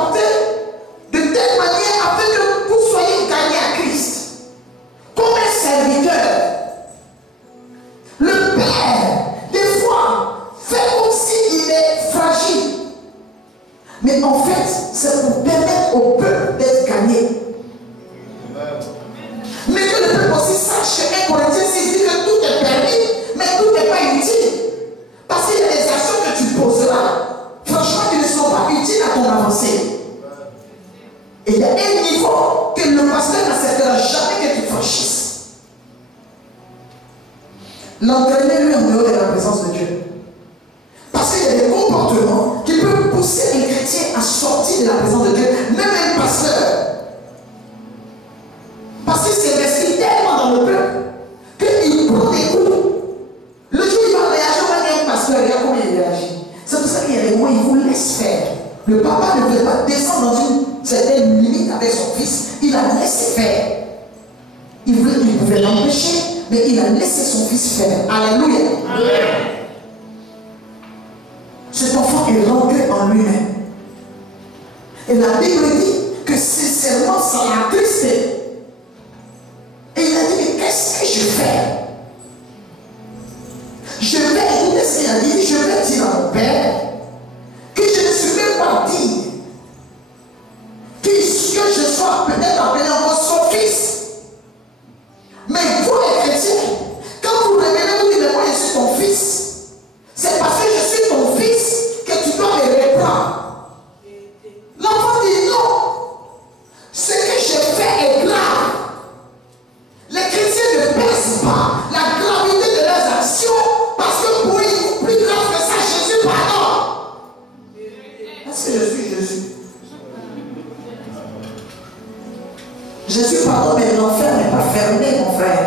comporter de telle manière afin que vous soyez gagnés à Christ. Comme un serviteur. Le Père, des fois, fait comme s'il est fragile. Mais en fait, c'est pour permettre au peuple d'être gagné. Mais que le peuple aussi sache que 1 Corinthiens 6 dit que tout est permis, mais tout n'est pas utile. Parce qu'il y a des actions que tu poseras, franchement, qui ne sont pas utiles à ton avancée. Et il y a un niveau que le pasteur n'acceptera jamais que tu franchisses. L'entraîner-lui en dehors de la présence de Dieu. Parce qu'il y a des comportements qui peuvent pousser un chrétien à sortir de la présence de Dieu, même un pasteur. Parce qu'il s'est investi tellement dans le peuple qu'il prend des coups. Le jour où il va réagir, on va dire un pasteur, regarde comment il réagit. C'est pour ça qu'il y a des moments où il vous laisse faire. Le papa ne veut pas descendre dans une certaine limite avec son fils. Il a laissé faire. Il pouvait l'empêcher, mais il a laissé son fils faire. Alléluia. Amen. Cet enfant est rentré en lui-même. Et la Bible dit que sincèrement, ça l'a attristé. Et il a dit, mais qu'est-ce que je fais? Je vais dire à mon père que je ne suis même pas digne. Que je sois peut-être appelé encore son fils. Mais vous les chrétiens, quand vous révélez, vous dites, mais moi je suis ton fils. C'est parce que je suis ton fils que tu dois me reprendre. L'enfant dit non. Ce que je fais est grave. Les chrétiens ne pèsent pas la gravité de leurs actions parce que pour eux, plus grave que ça, Jésus pardonne. Est-ce que je suis Jésus? Jésus pardonne, mais l'enfer n'est pas fermé, mon frère.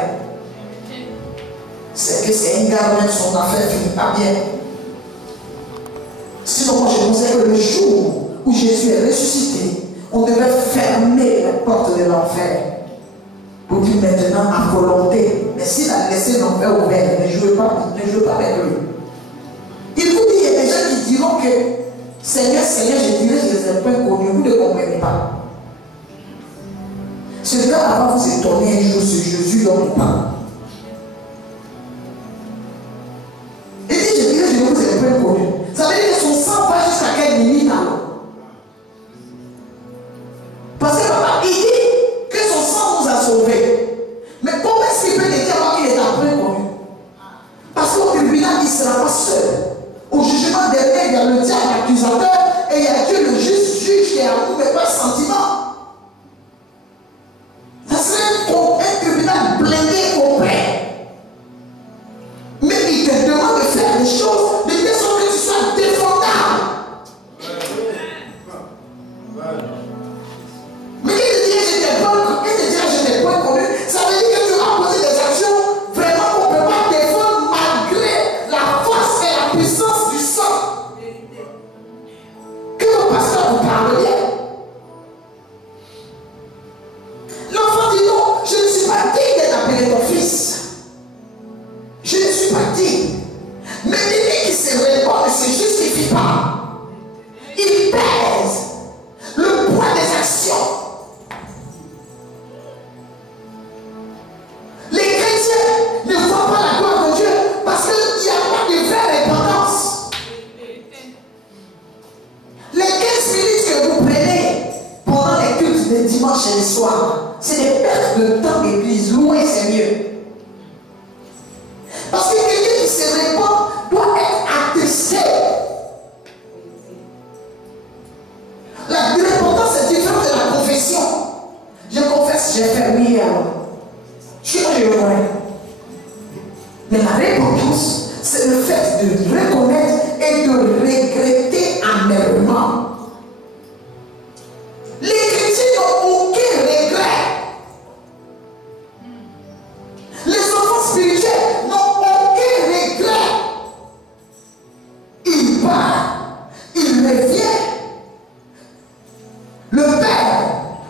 C'est que c'est un gars, même son affaire finit pas bien. Sinon, moi je conseille que le jour où Jésus est ressuscité, on devait fermer la porte de l'enfer. Pour dire maintenant à volonté. Mais s'il a laissé l'enfer ouvert, ne jouez pas avec lui. Il vous dit, il y a des gens qui diront que Seigneur, Seigneur, je dirais, je ne les ai pas connus, vous ne comprenez pas. Ce gars va vous étonner un jour sur Jésus dont il parle. Il dit, je dirais, je ne vous ai pas connus. Ça veut dire que son sang va jusqu'à quelle limite alors? Parce que papa, il dit que son sang nous a sauvés. Mais comment est-ce qu'il peut le dire alors qu'il est après connu? Parce qu'au tribunal, il ne sera pas seul. Au jugement dernier, il y a le diable accusateur et il y a Dieu le juste juge qui est amour mais pas sentiment. Ça serait un tribunal blindé complet. Mais il te demande de faire des choses de telle sorte que tu sois défendable. Mais qu'il te dira je n'ai pas connu, ça veut dire que tu vas poser des actions vraiment qu'on ne peut pas défendre malgré la force et la puissance du sang. Que le pasteur vous parliez. L'enfant dit non, je ne suis pas digne d'être appelé ton fils. Je ne suis pas digne. Mais l'ennemi qui se répand ne se justifie pas. Il pèse le poids des actions. Les chrétiens ne voient pas la gloire de Dieu parce qu'il n'y a pas de vraie repentance. Les 15 minutes que vous prenez pendant les cultes de dimanche et le soir, c'est des pertes de temps d'église. Loin, c'est mieux. Parce que quelqu'un qui se répand doit être attesté. La repentance est différente de la confession. Je confesse, j'ai fait oui alors. Je reconnais. Mais la repentance, c'est le fait de reconnaître et de regretter amèrement. Les chrétiens n'ont aucun regret. Les enfants spirituels n'ont aucun regret. Ils partent, ils reviennent. Le Père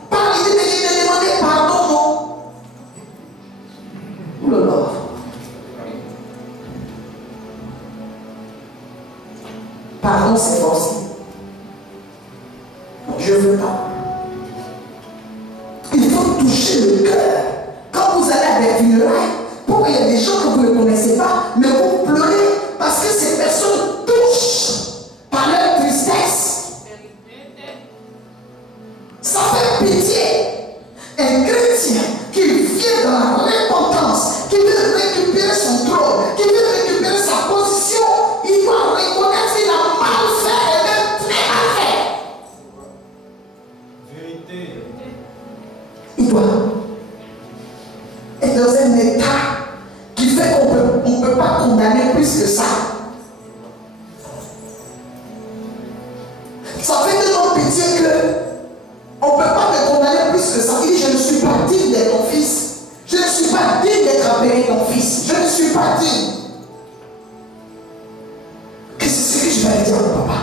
parle, il dit, mais je t'ai demandé pardon, non? Oulala. Pardon, c'est forcé. Je Je ne veux pas. Il faut toucher le cœur. Quand vous allez à des funérailles, pourquoi il y a des gens que vous ne connaissez pas, mais vous pleurez parce que ces personnes touchent par leur tristesse. Ça fait pitié. Un chrétien qui vient dans la repentance, qui veut récupérer son trône, qui veut récupérer sa position, il doit reconnaître qu'il a mal fait et même très mal fait. Vérité. Il doit être dans un état qui fait qu'on ne peut pas condamner plus que ça. Ça fait tellement pitié que on ne peut pas me condamner plus que ça. Il dit, je ne suis pas digne d'être ton fils. Je ne suis pas digne d'être appelé ton fils. Je ne suis pas digne. Que c'est ce que je vais dire au papa.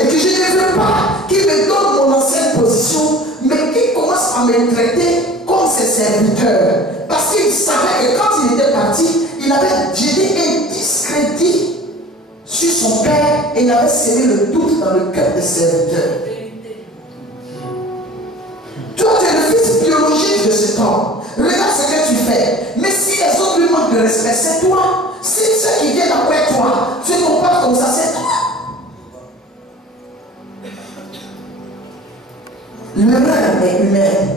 Et que je ne veux pas qu'il me donne mon ancienne position, mais qu'il commence à me traiter comme ses serviteurs. Parce qu'il savait que quand il était parti, il avait jeté un discrédit sur son père et il avait semé le doute dans le cœur des serviteurs. Toi, tu es le fils biologique de cet homme. Regarde ce que tu fais. Mais si les autres lui manquent de respect, c'est toi. Si ceux qui viennent après toi se comportent comme ça, c'est toi. L'erreur est humaine.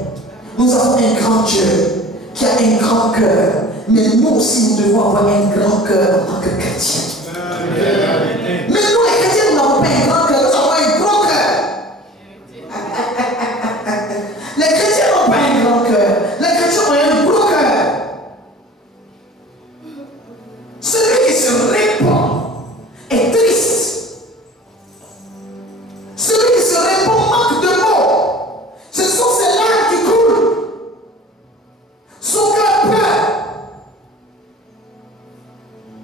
Nous avons un grand Dieu qui a un grand cœur. Mais nous aussi, nous devons avoir un grand cœur en tant que chrétiens. Mais nous, les chrétiens, nous n'avons pas un grand cœur. Nous avons un gros cœur. Les chrétiens n'ont pas un grand cœur. Les chrétiens ont un gros cœur. Celui qui se répand est triste. Celui qui se répand manque de mots. Ce sont ces larmes qui coulent. Son cœur pleure.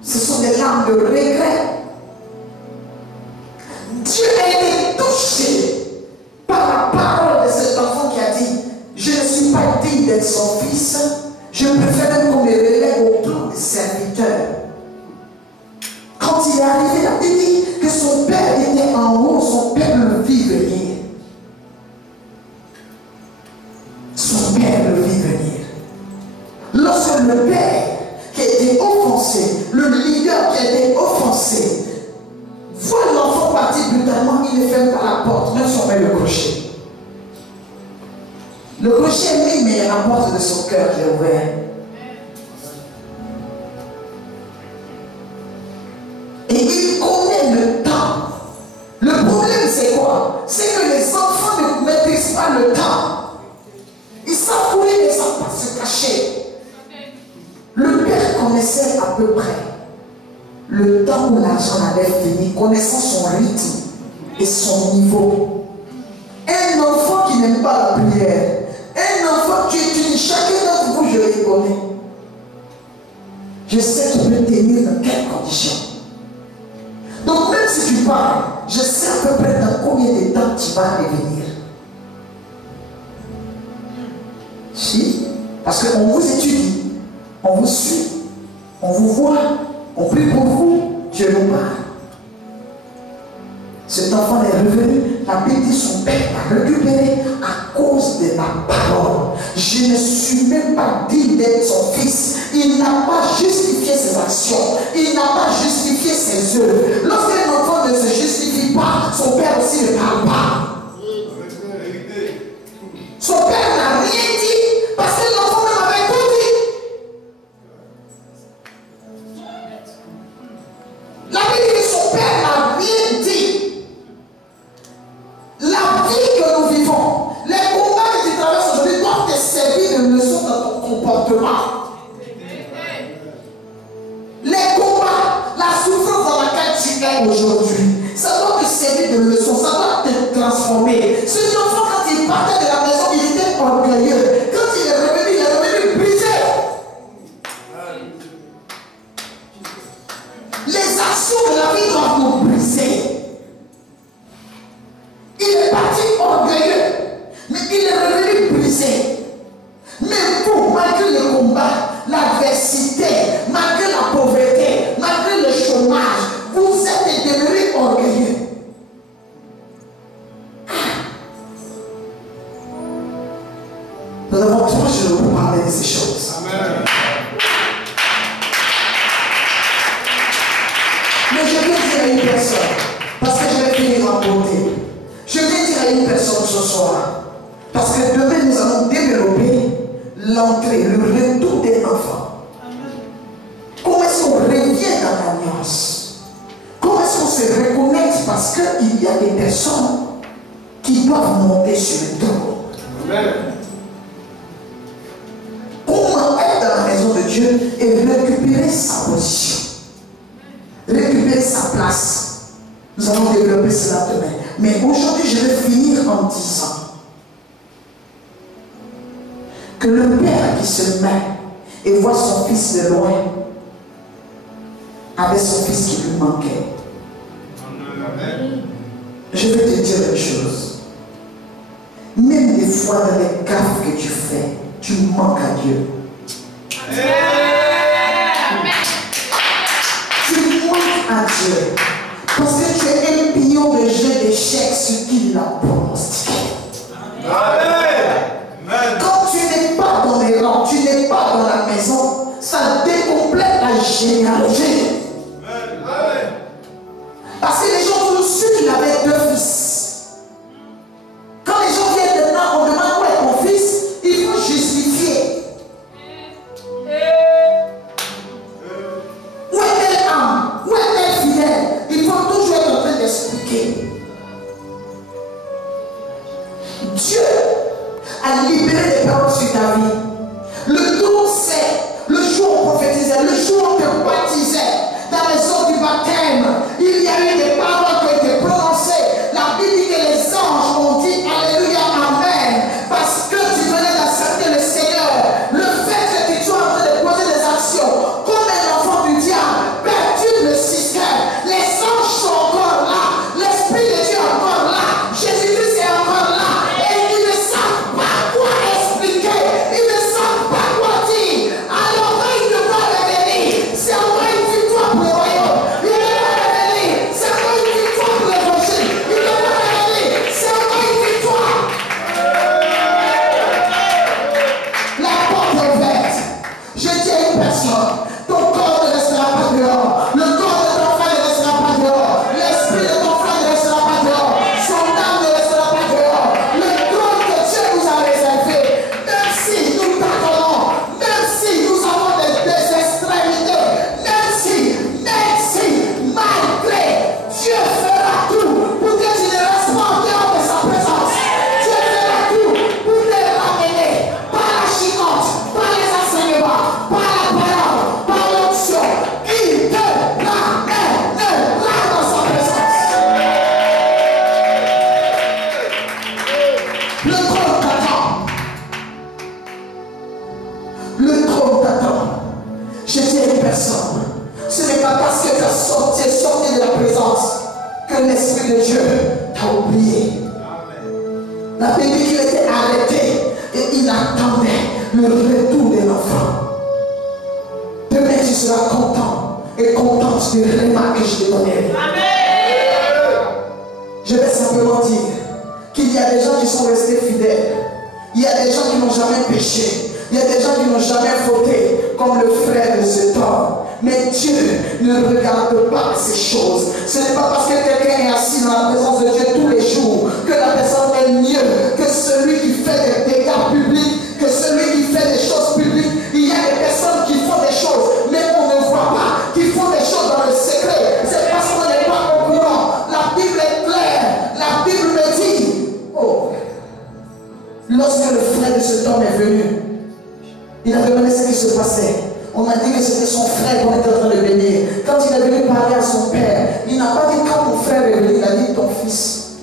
Ce sont des larmes de regret. Dieu a été touché par la parole de cet enfant qui a dit, je ne suis pas digne d'être son fils, je préfère même qu'on me relève au plan des serviteurs. Quand il est arrivé là, il dit que son père était en haut, son père le vit venir. Son père le vit venir. Lorsque le père qui a été offensé, le leader qui a été offensé, voit l'enfant partir brutalement, il ne ferme pas la porte, même si on met le crochet. Le crochet est mis, mais la porte de son cœur qui est ouverte. Et il connaît le temps. Le problème, c'est quoi? C'est que les enfants ne maîtrisent pas le temps. Ils savent courir, mais ils ne savent pas se cacher. Le père connaissait à peu près le temps où l'argent allait venir, connaissant son rythme et son niveau. Un enfant qui n'aime pas la prière, un enfant qui utilise, chacun d'entre vous, je les connais. Je sais qu'il peut tenir dans quelles conditions. Donc même si tu parles, je sais à peu près dans combien de temps tu vas revenir. Si, parce qu'on vous étudie, on vous suit, on vous voit, on prie pour vous, Dieu nous parle. Cet enfant est revenu, la Bible dit son père l'a récupéré à cause de ma parole. Je ne suis même pas digne d'être son fils. Il n'a pas justifié ses actions, il n'a pas justifié ses œuvres. Lorsqu'un enfant ne se justifie pas, son père aussi ne parle pas. Son père n'a rien dit parce que l'enfant même avait tout dit. La Bible dit que son père n'a rien dit. La vie que nous vivons, les combats que tu traverses aujourd'hui doivent te servir de leçon dans ton comportement. Les combats, la souffrance dans laquelle tu es aujourd'hui, ça doit te servir de leçon, ça doit te proche de vous pour parler de ces choses. Amen. Mais je viens dire à une personne, parce que je vais finir en beauté. Je viens dire à une personne ce soir, parce que demain nous allons développer l'entrée, le retour des enfants. Comment est-ce qu'on revient dans l'alliance? Comment est-ce qu'on se reconnecte? Parce qu'il y a des personnes qui doivent monter sur le trône. Comment être dans la maison de Dieu et récupérer sa position, récupérer sa place. Nous allons développer cela demain. Mais aujourd'hui, je vais finir en disant que le père qui se met et voit son fils de loin avec son fils qui lui manquait. Je vais te dire une chose. Même des fois dans les gaffes que tu fais, tu manques à Dieu. Tu manques à Dieu. Parce que tu es un pion de jeu d'échecs sur qui il a pronostiqué. Quand tu n'es pas dans les rangs, tu n'es pas dans la maison, ça décomplète la généalogie. Parce que les gens ont su qu'il avait 2 fils. Quand les gens viennent maintenant, on demande où est ton fils, il faut justifier. Où est-elle âme? Où est-elle fidèle? Il faut toujours être en train d'expliquer. Dieu a libéré des paroles sur ta vie. Le don c'est le jour où on prophétisait, le jour où on te baptisait, dans les eaux du baptême, il y a eu des paroles qui ont été prononcées. La Bible dit que les anges ont dit Alléluia, Amen, parce que tu venais d'accepter le Seigneur. Le fait que tu sois en train de poser des actions comme un enfant du diable perturbe le système. Les anges sont encore là, l'Esprit de Dieu est encore là, Jésus-Christ est encore là, et ils ne savent pas quoi expliquer, ils ne savent pas quoi dire. Alors il ne va revenir, c'est encore une victoire pour le royaume. Il ne va revenir, c'est encore une victoire pour l'évangile. Il ne va revenir, c'est encore une victoire. La porte est ouverte. Je dis à une personne, ton corps ne restera pas dehors, le corps de ton frère ne restera pas dehors, l'esprit de ton frère ne restera pas dehors, son âme ne restera pas dehors. Le trône que Dieu nous a réservé, même si nous tâtonnons, même si nous avons des extrémités, même si, malgré, Dieu fera tout pour que tu ne restes pas en dehors de sa présence. Dieu fera tout pour te ramener par la chicotte, par les enseignements, par la parole, par l'onction. Il te ramènera dans sa présence. Le trône t'attend. Le trône t'attend. Je dis à une personne, ce n'est pas parce que tu es sorti de la présence que l'Esprit de Dieu t'a oublié. La Bible dit qu'il était arrêté et il attendait le retour de l'enfant. Demain tu seras content et contente des remarques que je te donnerai. Je vais simplement dire qu'il y a des gens qui sont restés fidèles. Il y a des gens qui n'ont jamais péché. Il y a des gens qui n'ont jamais fauté, comme le frère de cet homme. Mais Dieu ne regarde pas ces choses. Ce n'est pas parce que quelqu'un est assis dans la présence de Dieu tous les jours que la personne est mieux que celui qui fait des dégâts publics, que celui qui fait des choses publiques. Il y a des personnes qui font des choses, mais on ne voit pas, qui font des choses dans le secret. C'est parce qu'on n'est pas au courant. La Bible est claire. La Bible me dit, oh, lorsque le frère de cet homme est venu, il a demandé ce qui se passait. On a dit que c'était son frère qu'on était en train de bénir. Quand il est venu parler à son père, il n'a pas dit quand mon frère est venu, il a dit ton fils.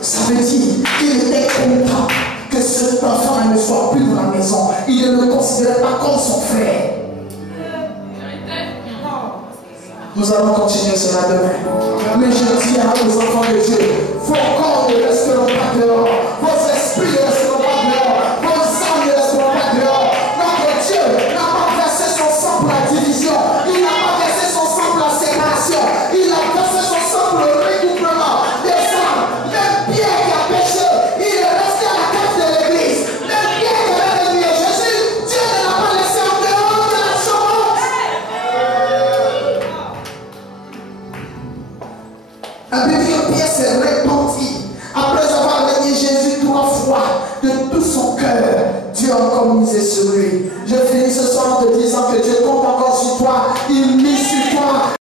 Ça veut dire qu'il était content que cet enfant ne soit plus dans la maison. Il ne le considérait pas comme son frère. Nous allons continuer cela demain. Mais je dis aux enfants de Dieu, vos corps ne resteront pas dehors, vos esprits ne resteront pas dehors, vos âmes ne resteront pas dehors. Notre Dieu n'a pas versé son sang pour la division, il n'a pas versé son sang pour la séparation, il a versé son sang pour le recouvrement des âmes. Même Pierre qui a péché, il est resté à la tête de l'église. La Bible dit que Pierre s'est repenti. Après avoir renié Jésus 3 fois de tout son cœur, Dieu a encore misé sur lui. Je